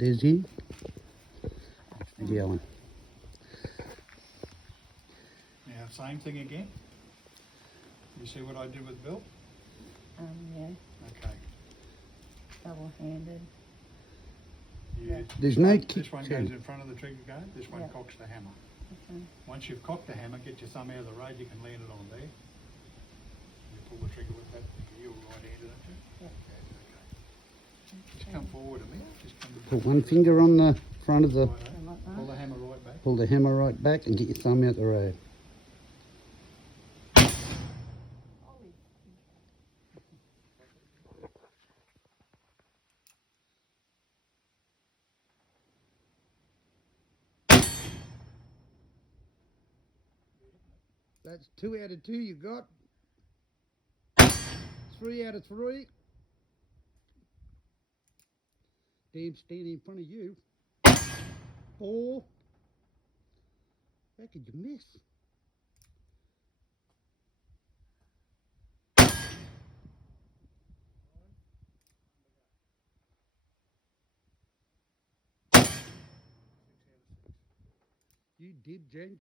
Dizzy. Videoing. Now, same thing again. You see what I did with Bill? Yeah, Okay. double-handed. You, There's no this one kick goes to- in front of the trigger guard, this one Yeah. cocks the hammer. Okay. Once you've cocked the hammer, get your thumb out of the road, you can land it on there. You pull the trigger with that, you're right-handed, aren't you? Yeah. Okay. Just come forward a minute, just come to Put one finger on the front of the, Righto. And like that. Pull the hammer right back. pull the hammer right back and get your thumb out the road. That's 2 out of 2 you got. 3 out of 3. Damn, standing in front of you. 4. How could you miss? You did, James.